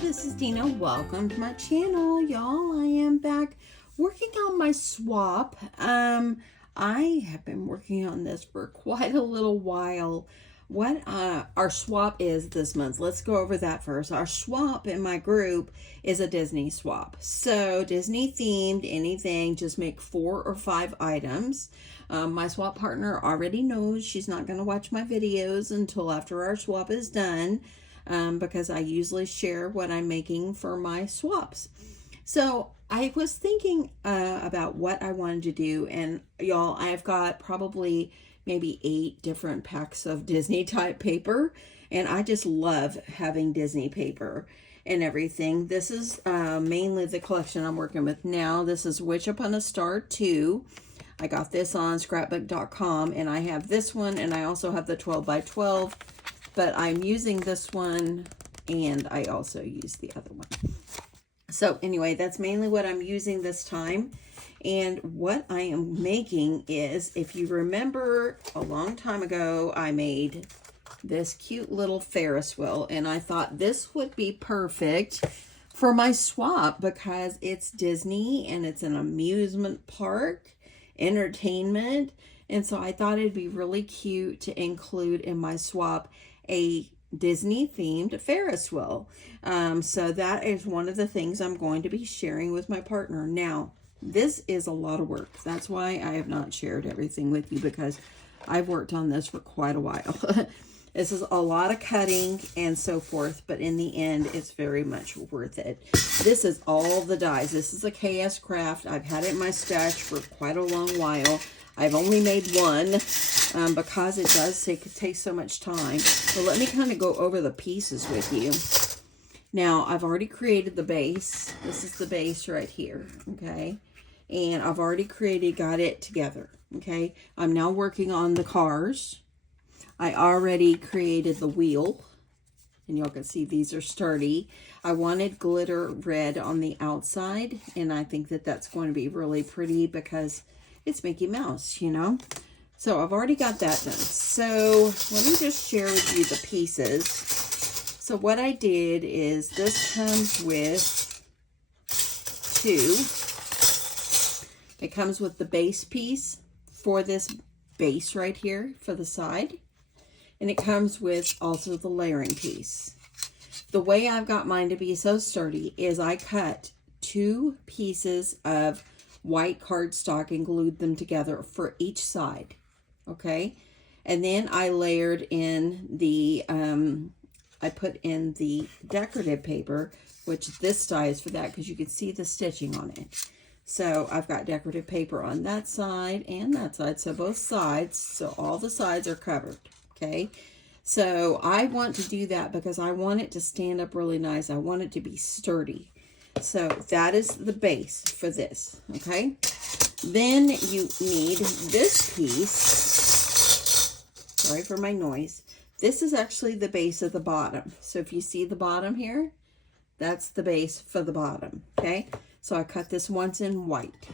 this is Deanna. Welcome to my channel, y'all. I am back working on my swap. I have been working on this for quite a little while. What our swap is this month, let's go over that first. Our swap in my group is a Disney swap. So Disney themed, anything, just make 4 or 5 items. My swap partner already knows she's not going to watch my videos until after our swap is done. Because I usually share what I'm making for my swaps. So I was thinking about what I wanted to do, and y'all, I've got probably maybe 8 different packs of Disney type paper, and I just love having Disney paper and everything. This is mainly the collection I'm working with now. This is Wish Upon a Star 2. I got this on scrapbook.com, and I have this one, and I also have the 12 by 12. But I'm using this one, and I also use the other one. So anyway, that's mainly what I'm using this time. And what I am making is, if you remember a long time ago, I made this cute little Ferris wheel. And I thought this would be perfect for my swap because it's Disney and it's an amusement park, entertainment. And so I thought it'd be really cute to include in my swap a Disney themed Ferris wheel. So that is one of the things I'm going to be sharing with my partner. Now, this is a lot of work. That's why I have not shared everything with you, because I've worked on this for quite a while. This is a lot of cutting and so forth, but in the end, it's very much worth it. This is all the dies. This is a KS Craft. I've had it in my stash for quite a long while. I've only made one because it does take so much time. So let me kind of go over the pieces with you. Now, I've already created the base. This is the base right here, okay? And I've already got it together, okay? I'm now working on the cars. I already created the wheel. And y'all can see these are sturdy. I wanted glitter red on the outside. And I think that that's going to be really pretty because it's Mickey Mouse, you know. So I've already got that done. So let me just share with you the pieces. So what I did is this comes with 2. It comes with the base piece for this base right here for the side. And it comes with also the layering piece. The way I've got mine to be so sturdy is I cut 2 pieces of white cardstock and glued them together for each side, okay? And then I layered in the, I put in the decorative paper, which this side is for that because you can see the stitching on it. So I've got decorative paper on that side and that side, so both sides, so all the sides are covered, okay? So I want to do that because I want it to stand up really nice. I want it to be sturdy. So that is the base for this, okay? Then you need this piece. Sorry for my noise. This is actually the base of the bottom. So if you see the bottom here, that's the base for the bottom, okay? So I cut this once in white.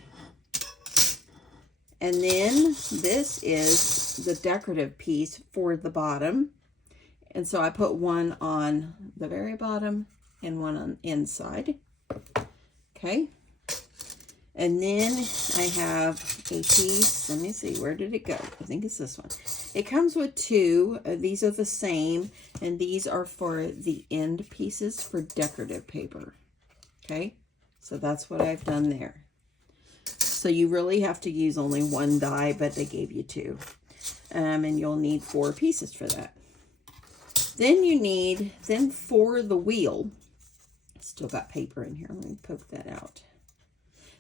And then this is the decorative piece for the bottom. And so I put one on the very bottom and one on the inside. Okay, and then I have a piece. Let me see, where did it go? I think it's this one. It comes with 2. These are the same, and these are for the end pieces for decorative paper. Okay, so that's what I've done there. So you really have to use only 1 die, but they gave you 2. And you'll need 4 pieces for that. Then you need, for the wheel, still got paper in here. Let me poke that out.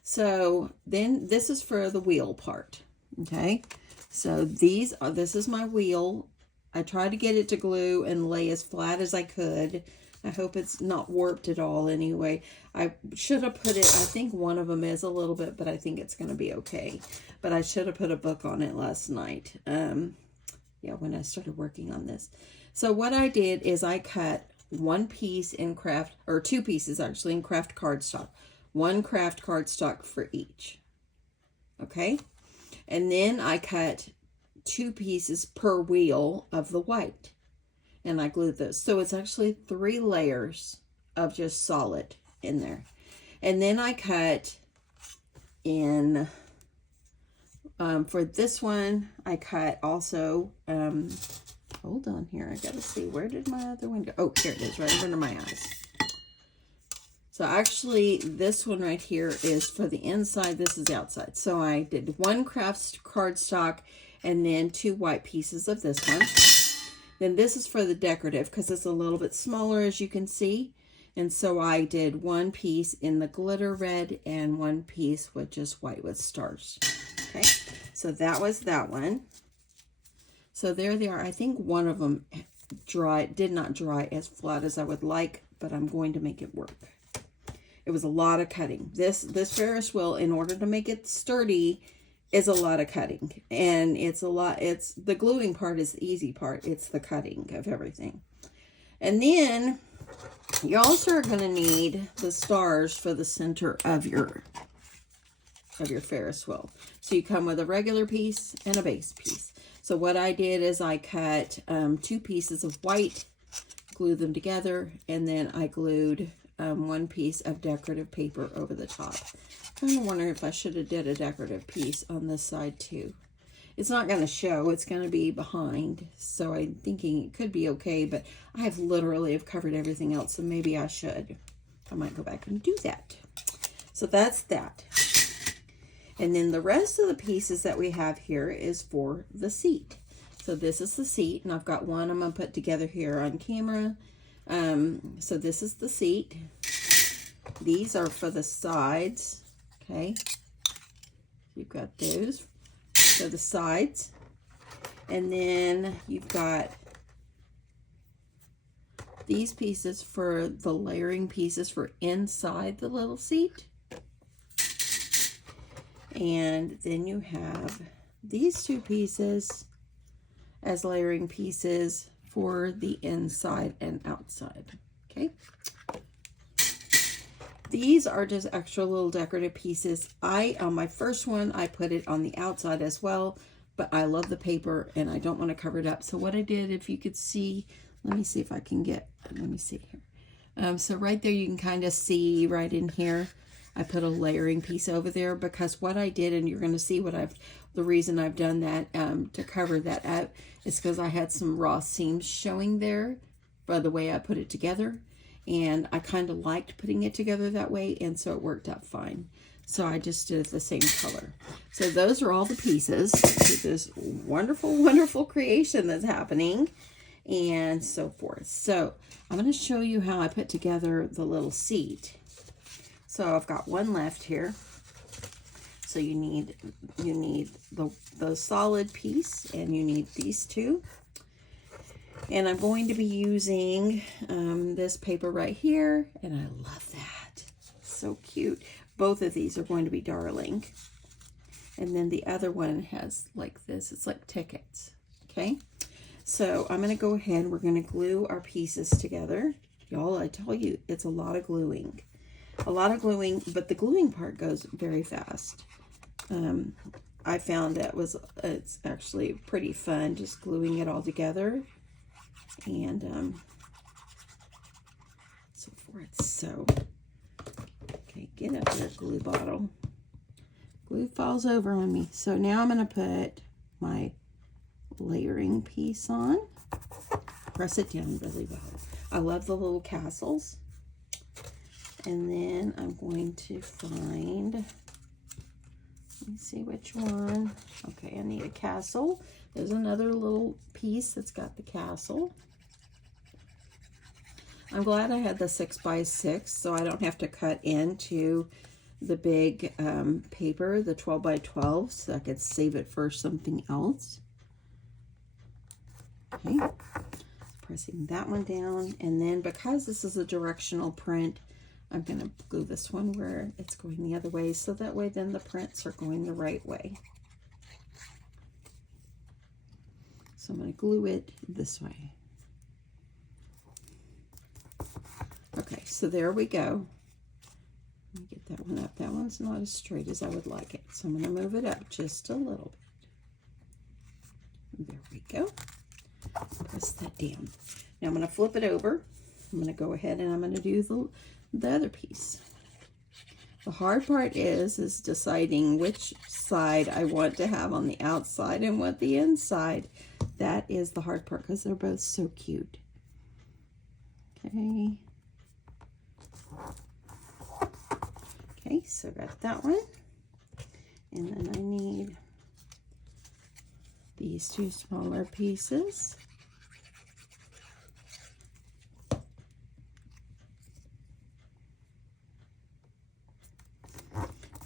So then this is for the wheel part. Okay. So this is my wheel. I tried to get it to glue and lay as flat as I could. I hope it's not warped at all anyway. I should have put it, I think one of them is a little bit, but I think it's going to be okay. But I should have put a book on it last night. Yeah, when I started working on this. So what I did is I cut 1 piece in craft, or 2 pieces actually in craft cardstock. 1 craft cardstock for each. Okay? And then I cut 2 pieces per wheel of the white. And I glued those. So it's actually 3 layers of just solid in there. And then I cut in, for this one, I cut also, hold on here, I gotta see, where did my other one go? Oh, here it is, right under my eyes. So actually, this one right here is for the inside, this is the outside. So I did one craft cardstock and then 2 white pieces of this one. Then this is for the decorative because it's a little bit smaller, as you can see. And so I did 1 piece in the glitter red and 1 piece with just white with stars. Okay, so that was that one. So there they are. I think one of them did not dry as flat as I would like, but I'm going to make it work. It was a lot of cutting. This Ferris wheel, in order to make it sturdy, is a lot of cutting. And it's the gluing part is the easy part. It's the cutting of everything. And then you also are going to need the stars for the center of your Ferris wheel. So you come with a regular piece and a base piece. So what I did is I cut 2 pieces of white, glued them together, and then I glued 1 piece of decorative paper over the top. I'm kind of wondering if I should have did a decorative piece on this side too. It's not going to show, it's going to be behind, so I'm thinking it could be okay, but I have literally covered everything else, so maybe I should. I might go back and do that. So that's that. And then the rest of the pieces that we have here is for the seat. So this is the seat, and I've got one I'm going to put together here on camera. So this is the seat. These are for the sides. Okay. You've got those for the sides. And then you've got these pieces for the layering pieces for inside the little seat. And then you have these 2 pieces as layering pieces for the inside and outside. Okay. These are just extra little decorative pieces. On my first one, I put it on the outside as well, but I love the paper and I don't want to cover it up. So what I did, if you could see, let me see if I can get, let me see here. So right there, you can kind of see right in here, I put a layering piece over there because what I did, and you're going to see the reason I've done that to cover that up is because I had some raw seams showing there by the way I put it together. And I kind of liked putting it together that way, and so it worked out fine. So I just did it the same color. So those are all the pieces to this wonderful, wonderful creation that's happening, and so forth. So I'm going to show you how I put together the little seat. So I've got one left here. So you need the solid piece, and you need these 2. And I'm going to be using this paper right here, and I love that. So cute. Both of these are going to be darling. And then the other one has like this. It's like tickets. Okay. So I'm going to go ahead. We're going to glue our pieces together. Y'all, I tell you, it's a lot of gluing. A lot of gluing, but the gluing part goes very fast. I found that it's actually pretty fun just gluing it all together. And so forth. So, okay, get up there, glue bottle. Glue falls over on me. So now I'm going to put my layering piece on. Press it down really well. I love the little castles. And then I'm going to find, let me see which one. Okay, I need a castle. There's another little piece that's got the castle. I'm glad I had the 6x6 so I don't have to cut into the big paper, the 12x12, so I could save it for something else. Okay, pressing that one down, and then because this is a directional print, I'm going to glue this one where it's going the other way, so that way then the prints are going the right way. So I'm going to glue it this way. Okay, so there we go. Let me get that one up. That one's not as straight as I would like it, so I'm going to move it up just a little bit. There we go. Press that down. Now I'm going to flip it over. I'm going to go ahead and I'm going to do the other piece. The hard part is deciding which side I want to have on the outside and what the inside. That is the hard part because they're both so cute. Okay. Okay, so got that one. And then I need these two smaller pieces.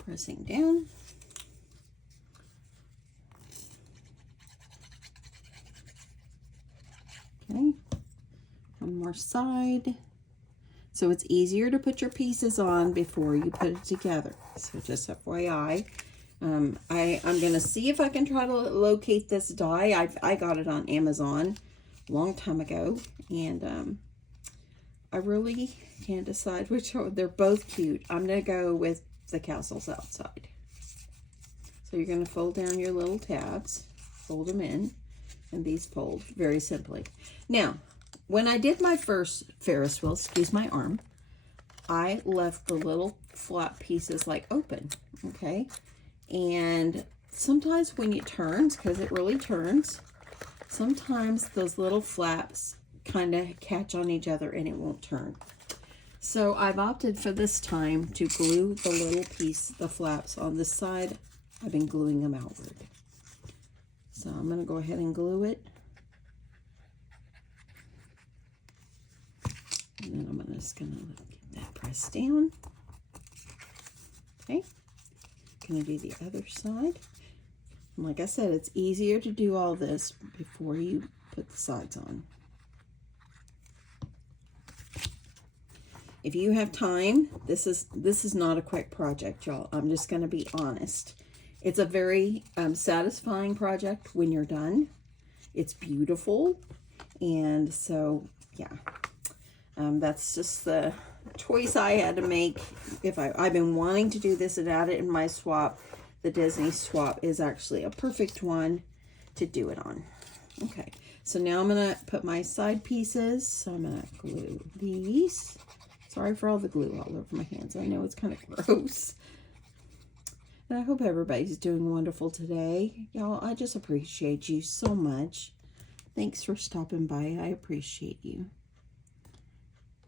Pressing down. Okay, one more side. So it's easier to put your pieces on before you put it together. So just FYI. I'm going to see if I can try to locate this die. I got it on Amazon a long time ago. And I really can't decide which one. They're both cute. I'm going to go with the castles outside. So you're going to fold down your little tabs. Fold them in. And these fold very simply. Now, when I did my first Ferris wheel, excuse my arm, I left the little flap pieces like open, okay? And sometimes when it turns, because it really turns, sometimes those little flaps kind of catch on each other and it won't turn. So I've opted for this time to glue the little piece, the flaps on this side. I've been gluing them outward. So I'm going to go ahead and glue it. And then I'm just going to get that pressed down. Okay. Going to do the other side. And like I said, it's easier to do all this before you put the sides on. If you have time, this is not a quick project, y'all. I'm just going to be honest. It's a very satisfying project when you're done. It's beautiful. And so, yeah. That's just the choice I had to make. I've been wanting to do this and add it in my swap. The Disney swap is actually a perfect one to do it on. Okay, so now I'm going to put my side pieces. So I'm going to glue these. Sorry for all the glue all over my hands. I know it's kind of gross. And I hope everybody's doing wonderful today. Y'all, I just appreciate you so much. Thanks for stopping by. I appreciate you.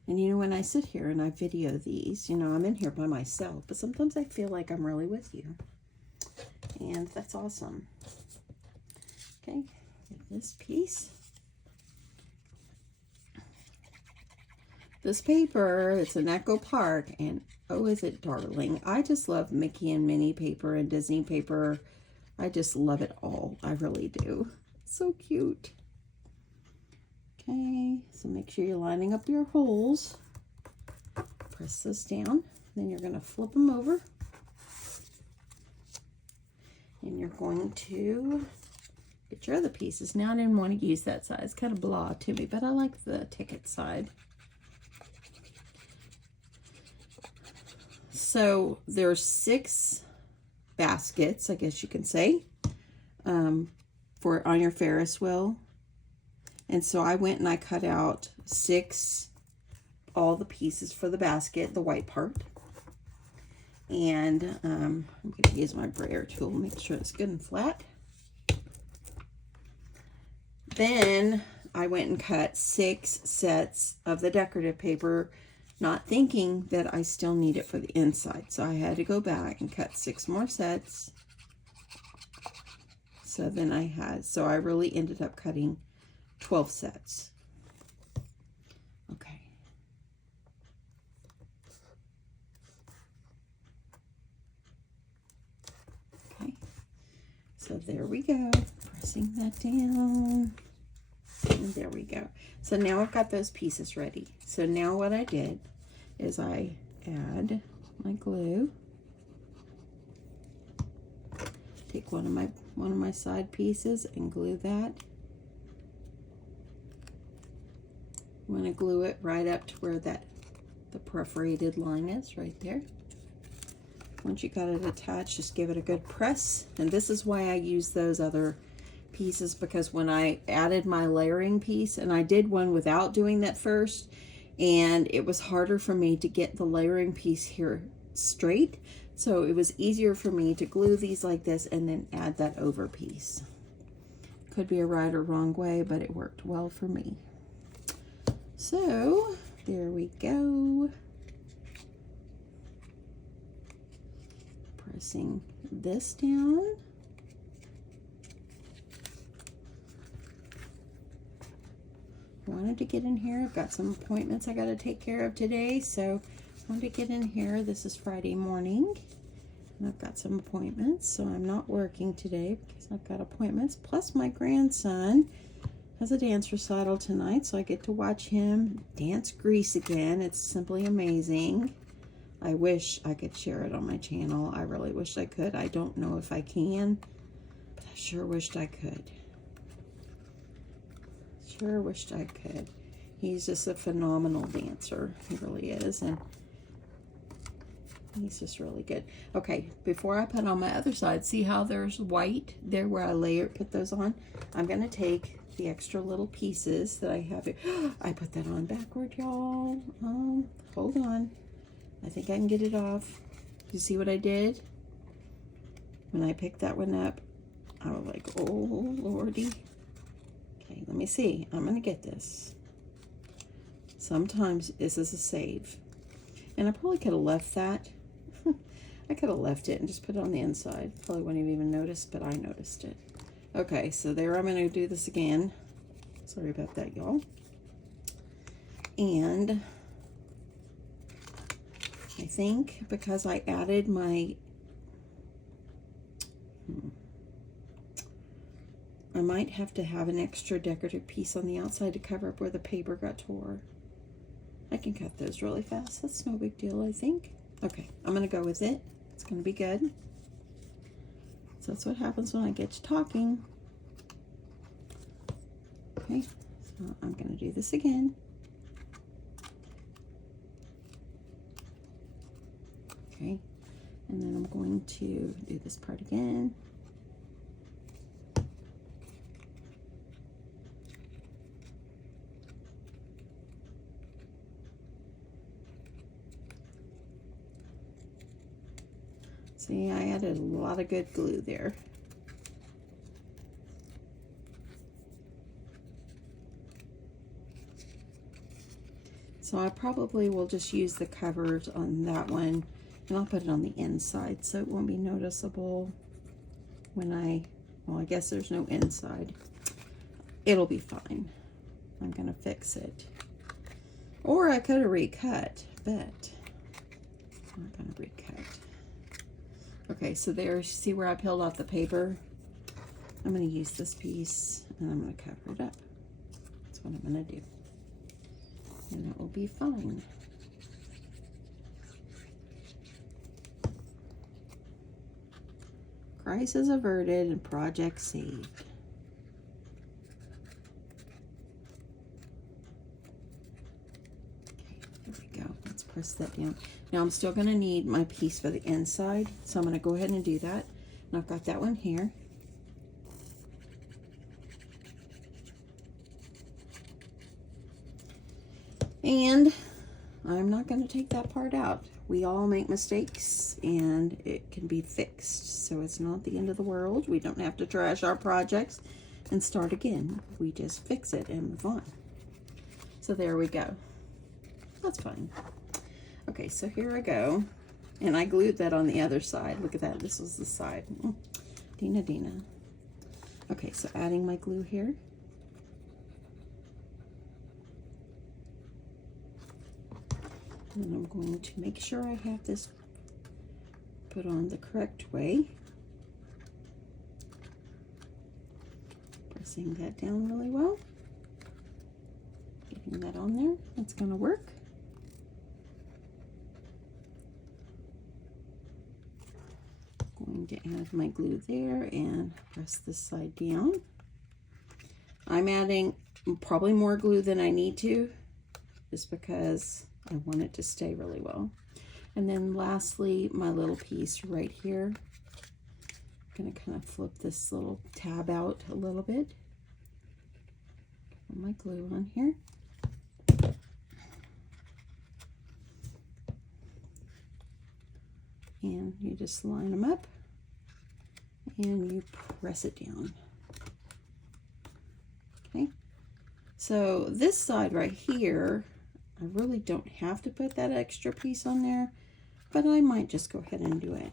And you know, when I sit here and I video these, you know, I'm in here by myself, but sometimes I feel like I'm really with you. And that's awesome. Okay, this piece. This paper, it's an Echo Park, and oh, is it darling. I just love Mickey and Minnie paper and Disney paper. I just love it all. I really do. So cute. Okay, so make sure you're lining up your holes. Press this down. Then you're going to flip them over. And you're going to get your other pieces. Now, I didn't want to use that side. It's kind of blah to me, but I like the ticket side. So there's 6 baskets, I guess you can say, on your Ferris wheel. And so I went and I cut out 6, all the pieces for the basket, the white part. And I'm going to use my brayer tool, make sure it's good and flat. Then I went and cut 6 sets of the decorative paper, not thinking that I still need it for the inside. So I had to go back and cut 6 more sets. So then so I really ended up cutting 12 sets. Okay. Okay. So there we go. Pressing that down. And there we go. So now I've got those pieces ready. So now what I did is I add my glue. Take one of my side pieces and glue that. I'm going to glue it right up to where the perforated line is, right there. Once you got it attached, just give it a good press. And this is why I use those other pieces, because when I added my layering piece, and I did one without doing that first, and it was harder for me to get the layering piece here straight. So it was easier for me to glue these like this and then add that over piece. Could be a right or wrong way, but it worked well for me. So there we go. Pressing this down. Wanted to get in here. I've got some appointments I got to take care of today, so I wanted to get in here. This is Friday morning, and I've got some appointments, so I'm not working today because I've got appointments. Plus, my grandson has a dance recital tonight, so I get to watch him dance Grease again. It's simply amazing. I wish I could share it on my channel. I really wish I could. I don't know if I can, but I sure wished I could. Sure wished I could. He's just a phenomenal dancer. He really is, and he's just really good. Okay, before I put on my other side, see how there's white there where I put those on? I'm going to take the extra little pieces that I have here. I put that on backward, y'all. Hold on. I think I can get it off. You see what I did? When I picked that one up, I was like, oh, Lordy. Okay, let me see. I'm going to get this. Sometimes this is a save. And I probably could have left that. I could have left it and just put it on the inside. Probably wouldn't have even noticed, but I noticed it. Okay, so there I'm going to do this again. Sorry about that, y'all. And I think because I added my... I might have to have an extra decorative piece on the outside to cover up where the paper got tore. I can cut those really fast. That's no big deal, I think. Okay, I'm going to go with it. It's going to be good. So that's what happens when I get to talking. Okay, so I'm going to do this again. Okay, and then I'm going to do this part again. See, I added a lot of good glue there. So I probably will just use the covers on that one, and I'll put it on the inside so it won't be noticeable when well, I guess there's no inside. It'll be fine. I'm gonna fix it. Or I could have recut, but I'm not gonna recut. Okay, so there, see where I peeled off the paper? I'm going to use this piece and I'm going to cover it up. That's what I'm going to do. And it will be fine. Crisis averted and project saved. Okay, there we go. Let's press that down. Now I'm still going to need my piece for the inside, so I'm going to go ahead and do that. And I've got that one here. And I'm not going to take that part out. We all make mistakes and it can be fixed. So it's not the end of the world. We don't have to trash our projects and start again. We just fix it and move on. So there we go. That's fine. Okay, so here I go. And I glued that on the other side. Look at that. This was the side. Deanna. Okay, so adding my glue here. And I'm going to make sure I have this put on the correct way. Pressing that down really well. Getting that on there. That's going to work. Going to add my glue there and press this side down. I'm adding probably more glue than I need to, just because I want it to stay really well. And then lastly, my little piece right here. I'm going to kind of flip this little tab out a little bit. Put my glue on here. And you just line them up and you press it down. Okay, so this side right here, I really don't have to put that extra piece on there, but I might just go ahead and do it.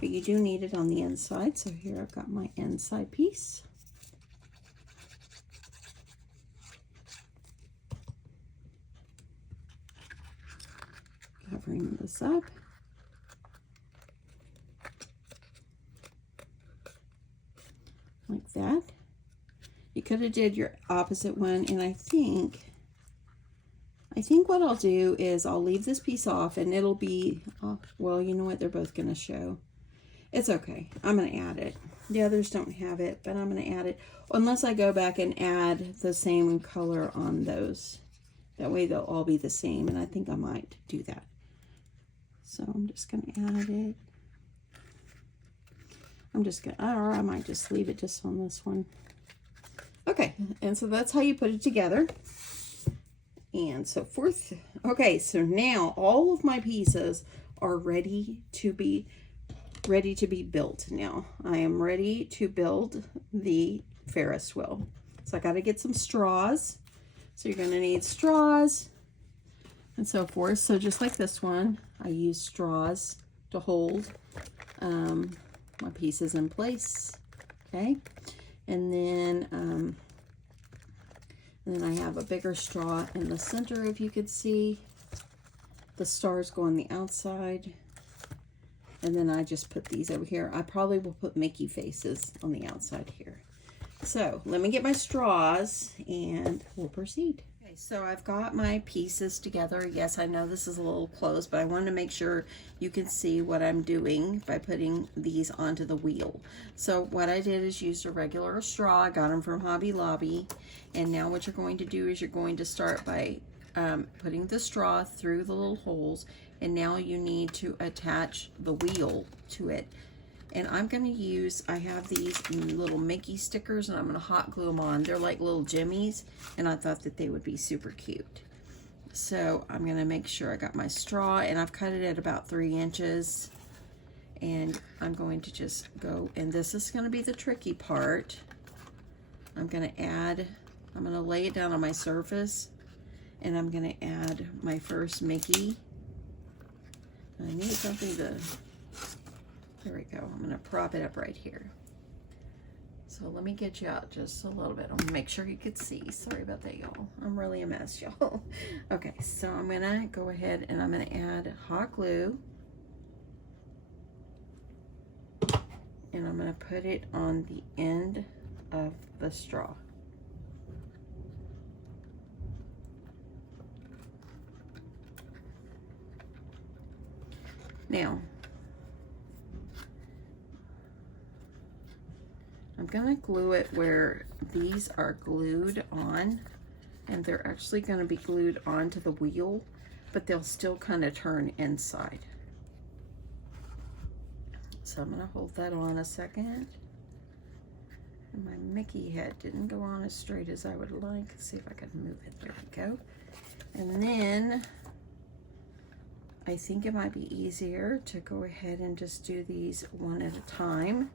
But you do need it on the inside, so here I've got my inside piece. Covering this up. Like that. You could have did your opposite one, and I think what I'll do is I'll leave this piece off, and it'll be, well, you know what, they're both going to show. It's okay. I'm going to add it. The others don't have it, but I'm going to add it, unless I go back and add the same color on those. That way they'll all be the same, and I think I might do that. So I'm just going to add it. Or I might just leave it just on this one. Okay, and so that's how you put it together. And so forth. Okay, so now all of my pieces are ready to be built now. I am ready to build the Ferris wheel. So I got to get some straws. So you're going to need straws and so forth. So just like this one, I use straws to hold my pieces in place. Okay, and then I have a bigger straw in the center, if you could see. The stars go on the outside. And then I just put these over here. I probably will put Mickey faces on the outside here. So let me get my straws and we'll proceed. Okay, so I've got my pieces together. Yes, I know this is a little close, but I wanted to make sure you can see what I'm doing by putting these onto the wheel. So what I did is use a regular straw. I got them from Hobby Lobby. And now what you're going to do is you're going to start by putting the straw through the little holes. And now you need to attach the wheel to it. And I'm going to use, I have these little Mickey stickers, and I'm going to hot glue them on. They're like little jimmies, and I thought that they would be super cute. So I'm going to make sure I got my straw, and I've cut it at about 3 inches. And I'm going to just go, and this is going to be the tricky part. I'm going to lay it down on my surface, and I'm going to add my first Mickey. I need something to, there we go. I'm going to prop it up right here. So let me get you out just a little bit. I'm going to make sure you could see. Sorry about that, y'all. I'm really a mess, y'all. Okay, so I'm going to go ahead and I'm going to add hot glue. And I'm going to put it on the end of the straw. Now, I'm going to glue it where these are glued on, and they're actually going to be glued onto the wheel, but they'll still kind of turn inside. So I'm going to hold that on a second. And my Mickey head didn't go on as straight as I would like. Let's see if I can move it. There we go. And then I think it might be easier to go ahead and just do these one at a time.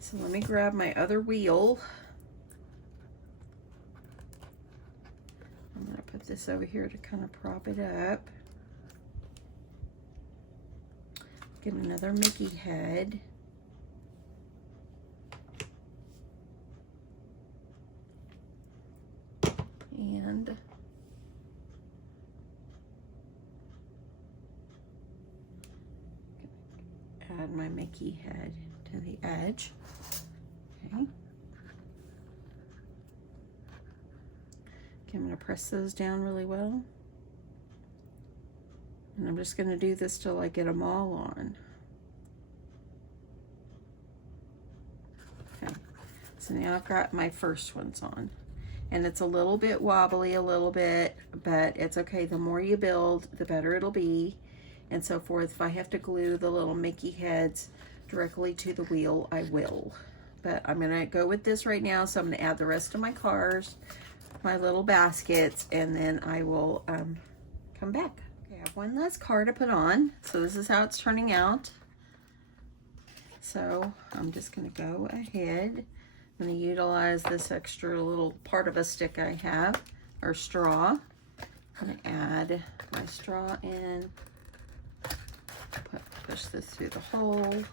So let me grab my other wheel. I'm going to put this over here to kind of prop it up. Get another Mickey head. And add my Mickey head to the edge. Okay. Okay, I'm going to press those down really well. And I'm just going to do this till I get them all on. Okay, so now I've got my first ones on. And it's a little bit wobbly, a little bit, but it's okay. The more you build, the better it'll be. And so forth. If I have to glue the little Mickey heads directly to the wheel, I will. But I'm going to go with this right now, so I'm going to add the rest of my cars, my little baskets, and then I will come back. Okay, I have one last car to put on. So this is how it's turning out. So I'm just going to go ahead. I'm going to utilize this extra little part of a stick I have, or straw. I'm going to add my straw in, push this through the hole.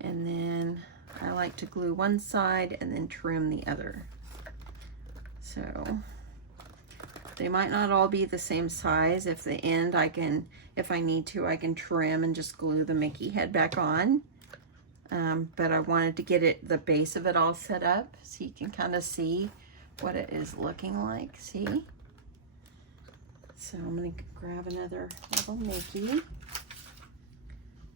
And then I like to glue one side and then trim the other. So they might not all be the same size. If the end if I need to, I can trim and just glue the Mickey head back on. But I wanted to get the base of it all set up so you can kind of see what it is looking like. See? So I'm going to grab another little Mickey.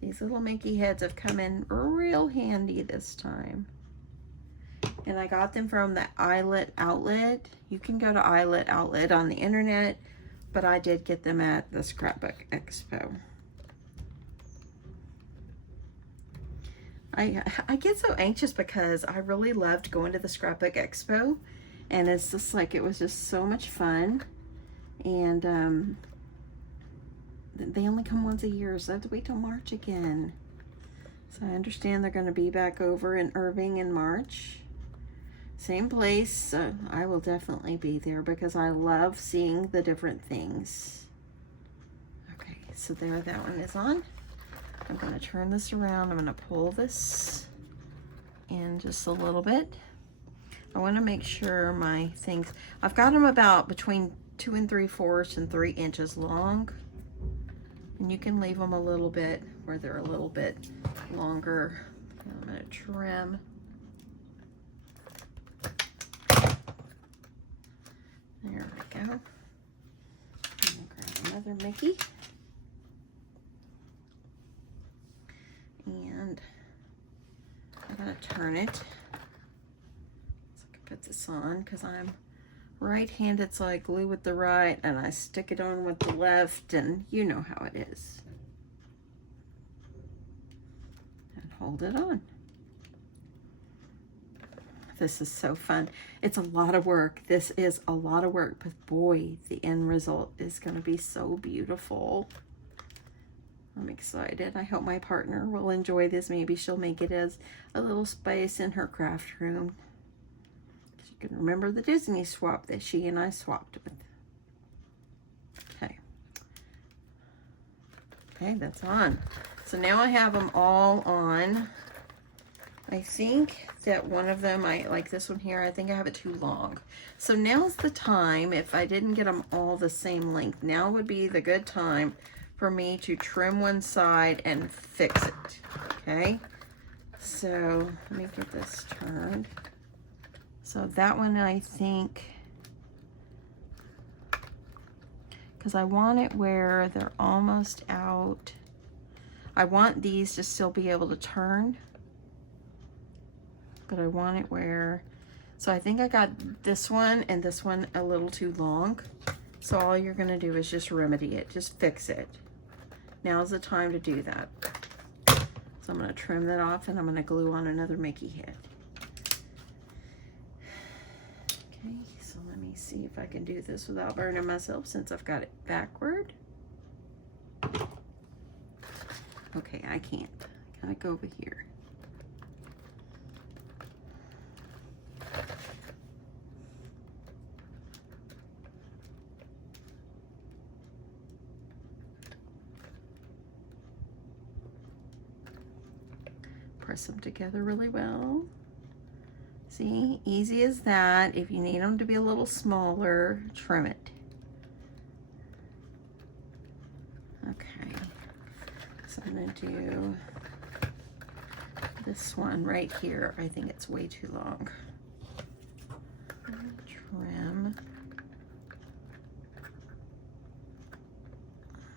These little Mickey heads have come in real handy this time. And I got them from the Eyelet Outlet. You can go to Eyelet Outlet on the internet, but I did get them at the Scrapbook Expo. I get so anxious because I really loved going to the Scrapbook Expo, and it's just like, it was just so much fun. And they only come once a year, so I have to wait till March again. So I understand they're going to be back over in Irving in March. Same place, so I will definitely be there because I love seeing the different things. Okay, so there that one is on. I'm going to turn this around. I'm going to pull this in just a little bit. I want to make sure my things, I've got them about between 2 3/4 and 3 inches long. And you can leave them a little bit where they're a little bit longer. I'm going to trim. There we go. I'm going to grab another Mickey. And I'm going to turn it. So I can put this on because I'm right-handed, so I glue with the right and I stick it on with the left, and you know how it is. And hold it on. This is so fun. It's a lot of work. This is a lot of work, but boy, the end result is going to be so beautiful. I'm excited. I hope my partner will enjoy this. Maybe she'll make it as a little space in her craft room. You can remember the Disney swap that she and I swapped with. Okay. Okay, that's on. So now I have them all on. I think that one of them, I like this one here, I think I have it too long. So now's the time, if I didn't get them all the same length, now would be the good time for me to trim one side and fix it. Okay, so let me get this turned. So that one, I think, because I want it where they're almost out. I want these to still be able to turn, but I want it where, so I think I got this one and this one a little too long. So all you're gonna do is just remedy it, just fix it. Now's the time to do that. So I'm gonna trim that off and I'm gonna glue on another Mickey head. Okay, so let me see if I can do this without burning myself since I've got it backward. Okay, I can't. I gotta go over here. Press them together really well. See, easy as that. If you need them to be a little smaller, trim it. Okay, so I'm gonna do this one right here. I think it's way too long. Trim.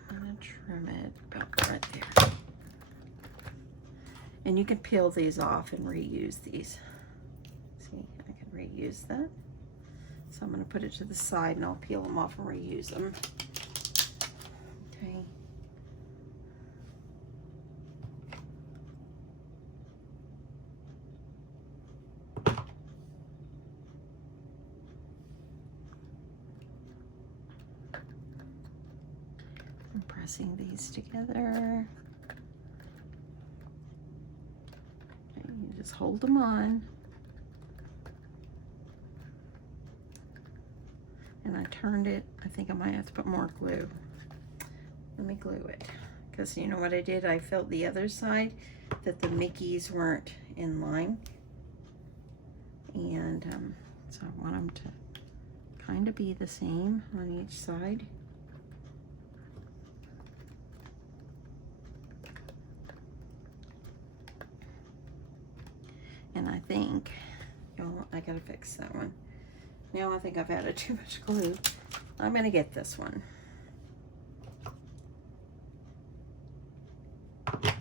I'm gonna trim it about right there. And you can peel these off and reuse these. See, I can reuse that. So I'm going to put it to the side and I'll peel them off and reuse them. Okay. And press pressing these together. Okay, you just hold them on. And I turned it. I think I might have to put more glue. Let me glue it. Because you know what I did? I felt the other side that the Mickeys weren't in line. And so I want them to kind of be the same on each side. And I think, oh, I gotta fix that one. Now I think I've added too much glue. I'm gonna get this one. Turning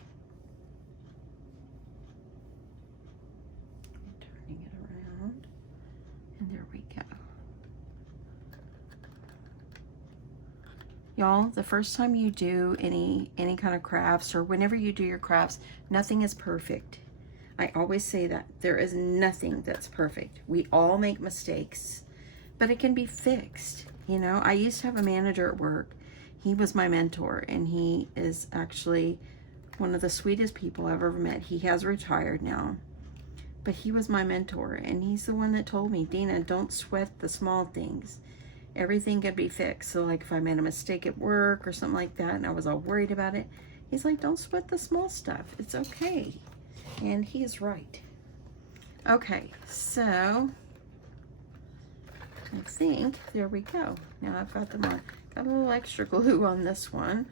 it around, and there we go. Y'all, the first time you do any kind of crafts, or whenever you do your crafts, nothing is perfect. I always say that. There is nothing that's perfect. We all make mistakes, but it can be fixed. You know, I used to have a manager at work. He was my mentor, and he is actually one of the sweetest people I've ever met. He has retired now, but he was my mentor, and he's the one that told me, Deanna, don't sweat the small things. Everything can be fixed. So like if I made a mistake at work or something like that, and I was all worried about it, he's like, don't sweat the small stuff. It's okay. And he is right. Okay, so I think there we go. Now I've got them on. Got a little extra glue on this one.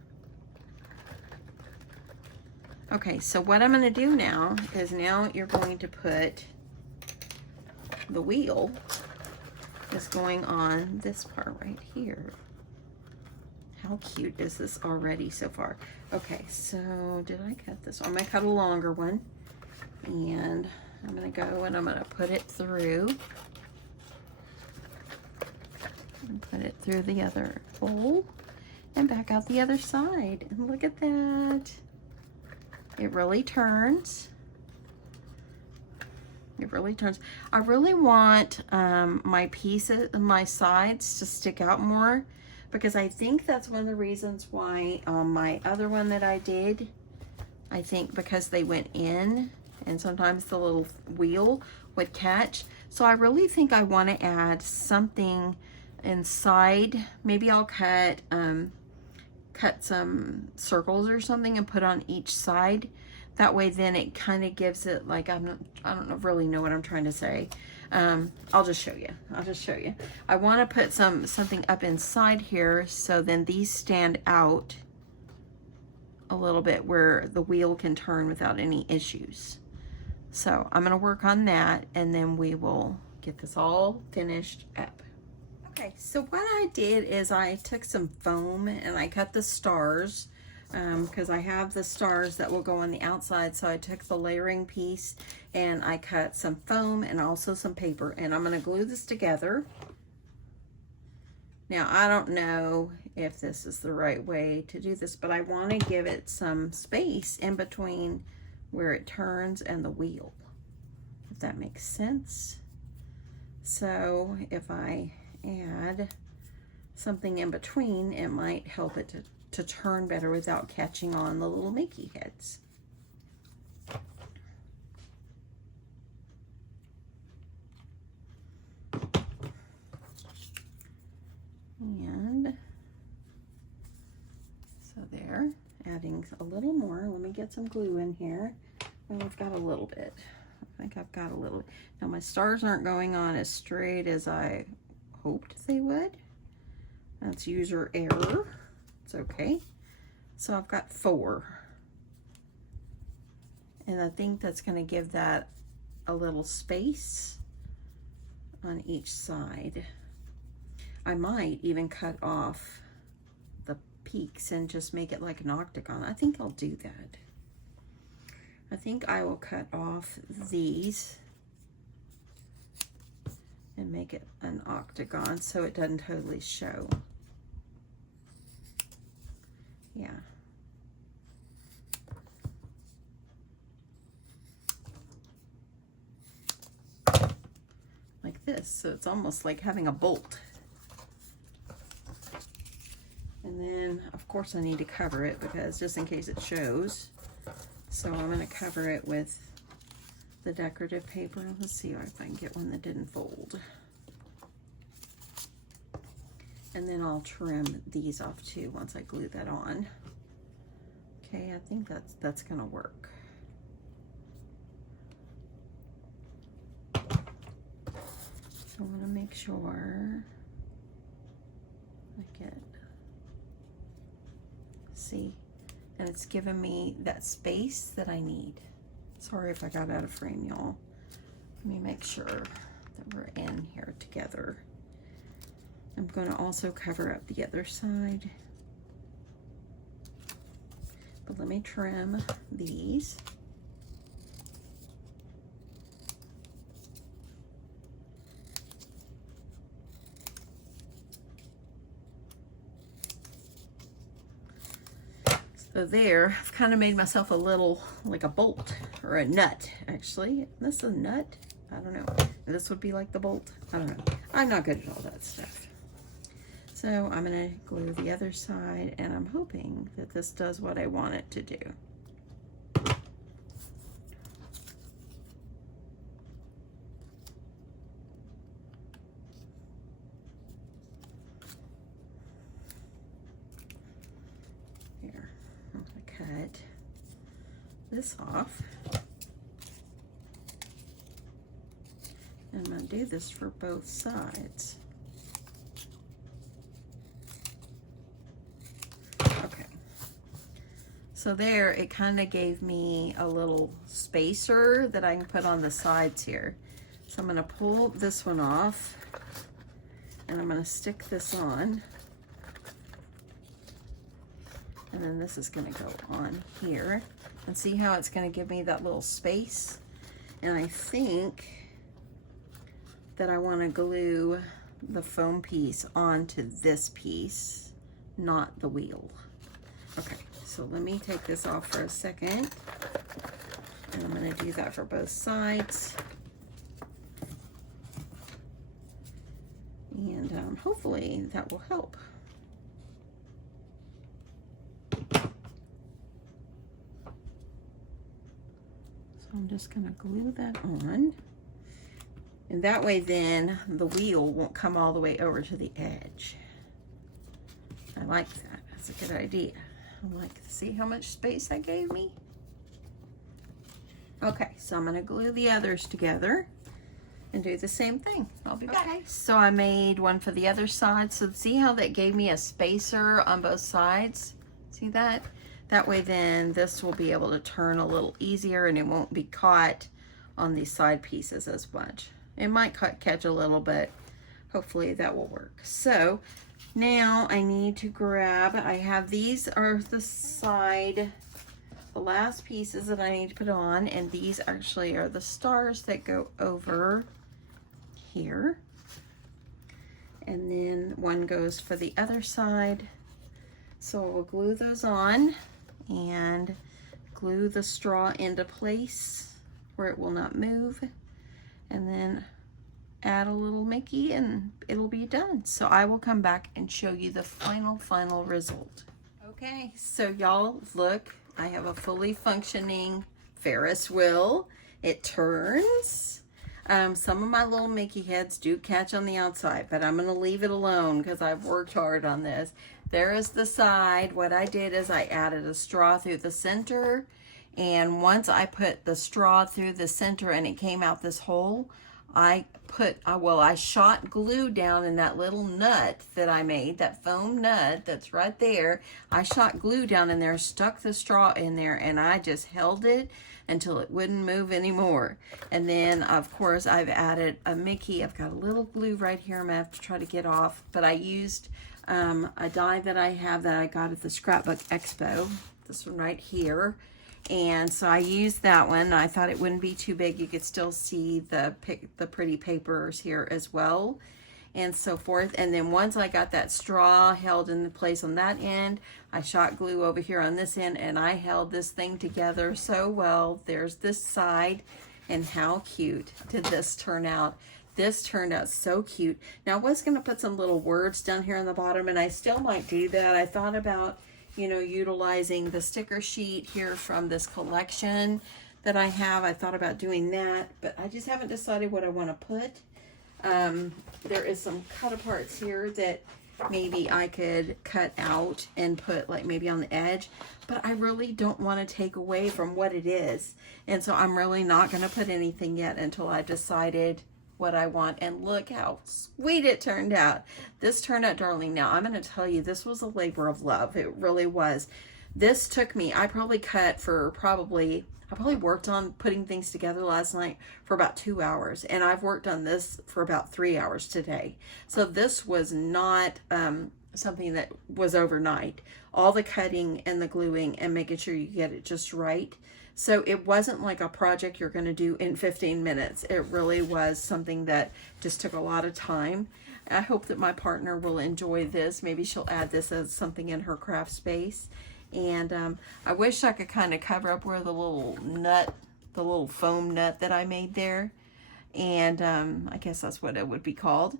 Okay, so what I'm going to do now is now you're going to put the wheel is going on this part right here. How cute is this already so far? Okay, so did I cut this one? I'm going to cut a longer one. And I'm going to go and I'm going to put it through. And put it through the other hole. And back out the other side. And look at that. It really turns. It really turns. I really want my pieces, my sides to stick out more. Because I think that's one of the reasons why my other one that I did, I think because they went in. And sometimes the little wheel would catch. So I really think I want to add something inside. Maybe I'll cut some circles or something and put on each side. That way then it kind of gives it like, I don't really know what I'm trying to say. I'll just show you. I want to put something up inside here so then these stand out a little bit where the wheel can turn without any issues. So I'm going to work on that and then we will get this all finished up. Okay, so what I did is I took some foam and I cut the stars because I have the stars that will go on the outside. So I took the layering piece and I cut some foam and also some paper, and I'm going to glue this together. Now, I don't know if this is the right way to do this, but I want to give it some space in between where it turns and the wheel, if that makes sense. So if I add something in between, it might help it to turn better without catching on the little Mickey heads. And so there, adding a little more. Let me get some glue in here. Well, I've got a little bit. I think I've got a little. Now my stars aren't going on as straight as I hoped they would. That's user error. It's okay. So I've got 4. And I think that's going to give that a little space on each side. I might even cut off the peaks and just make it like an octagon. I think I'll do that. I think I will cut off these and make it an octagon so it doesn't totally show. Yeah. Like this, so it's almost like having a bolt. And then, of course I need to cover it because just in case it shows. So I'm going to cover it with the decorative paper. Let's see if I can get one that didn't fold. And then I'll trim these off too once I glue that on. Okay, I think that's going to work. So I'm going to make sure I get, see, and it's giving me that space that I need. Sorry if I got out of frame, y'all. Let me make sure that we're in here together. I'm going to also cover up the other side. But let me trim these. So there, I've kind of made myself a little, like a bolt, or a nut, actually. This is a nut? I don't know. This would be like the bolt? I don't know. I'm not good at all that stuff. So I'm going to glue the other side, and I'm hoping that this does what I want it to do. Here, I'm going to cut this off. And I'm going to do this for both sides. Okay. So there, it kind of gave me a little spacer that I can put on the sides here. So I'm going to pull this one off, and I'm going to stick this on. And then this is going to go on here. And see how it's going to give me that little space? And I think that I want to glue the foam piece onto this piece, not the wheel. Okay, so let me take this off for a second. And I'm going to do that for both sides. And hopefully that will help. So I'm just going to glue that on. And that way then the wheel won't come all the way over to the edge. I like that. That's a good idea. I'm like, see how much space that gave me? Okay, so I'm going to glue the others together and do the same thing. I'll be back. Okay, so I made one for the other side. So see how that gave me a spacer on both sides? See that? That way then this will be able to turn a little easier and it won't be caught on these side pieces as much. It might catch a little, but hopefully that will work. So now I need to grab, I have these are the side, the last pieces that I need to put on, and these actually are the stars that go over here. And then one goes for the other side. So we'll glue those on and glue the straw into place where it will not move. And then add a little Mickey and it'll be done. So I will come back and show you the final result. Okay, so y'all look, I have a fully functioning Ferris wheel. It turns. Some of my little Mickey heads do catch on the outside, but I'm gonna leave it alone because I've worked hard on this. There is the side. What I did is I added a straw through the center. And once I put the straw through the center and it came out this hole, I shot glue down in that little nut that I made, that foam nut that's right there. I shot glue down in there, stuck the straw in there, and I just held it until it wouldn't move anymore. And then, of course, I've added a Mickey. I've got a little glue right here I'm gonna have to try to get off, but I used a die that I have that I got at the Scrapbook Expo, this one right here. And so I used that one. I thought it wouldn't be too big. You could still see the pretty papers here as well, and so forth. And then once I got that straw held in place on that end, I shot glue over here on this end, and I held this thing together so well. There's this side, and how cute did this turn out? This turned out so cute. Now I was going to put some little words down here on the bottom, and I still might do that. I thought about you know, utilizing the sticker sheet here from this collection that I have. I thought about doing that, but I just haven't decided what I want to put. There is some cut aparts here that maybe I could cut out and put like maybe on the edge, but I really don't want to take away from what it is. And so I'm really not going to put anything yet until I've decided what I want. And look how sweet it turned out. This turned out darling. Now I'm going to tell you, this was a labor of love. It really was. This took me, I probably worked on putting things together last night for about 2 hours, and I've worked on this for about 3 hours today. So this was not something that was overnight. All the cutting and the gluing and making sure you get it just right. So it wasn't like a project you're going to do in 15 minutes. It really was something that just took a lot of time. I hope that my partner will enjoy this. Maybe she'll add this as something in her craft space. And I wish I could kind of cover up where the little nut, the little foam nut that I made there. And I guess that's what it would be called.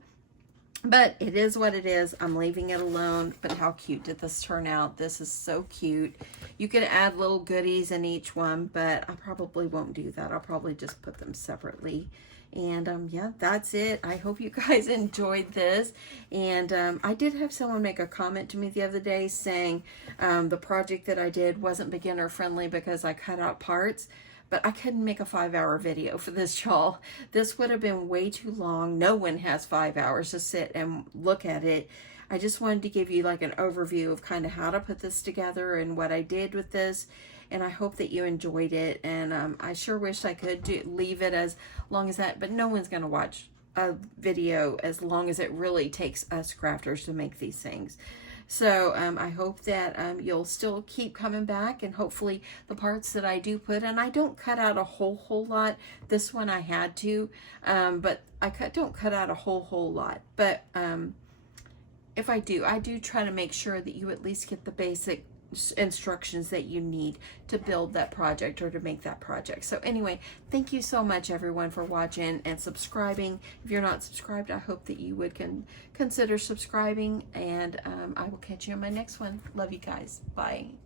But it is what it is. I'm leaving it alone. But how cute did this turn out? This is so cute. You could add little goodies in each one, but I probably won't do that. I'll probably just put them separately. And yeah, that's it. I hope you guys enjoyed this. And I did have someone make a comment to me the other day saying the project that I did wasn't beginner friendly because I cut out parts. But I couldn't make a 5-hour video for this, y'all. This would have been way too long. No one has 5 hours to sit and look at it. I just wanted to give you like an overview of kind of how to put this together and what I did with this. And I hope that you enjoyed it. And I sure wish I could leave it as long as that. But no one's going to watch a video as long as it really takes us crafters to make these things. So I hope that you'll still keep coming back, and hopefully the parts that I do put, and I don't cut out a whole lot. This one I had to, but I don't cut out a whole lot. But if I do try to make sure that you at least get the basic instructions that you need to build that project or to make that project. So anyway, thank you so much everyone for watching and subscribing. If you're not subscribed, I hope that you would consider subscribing, and I will catch you on my next one. Love you guys. Bye.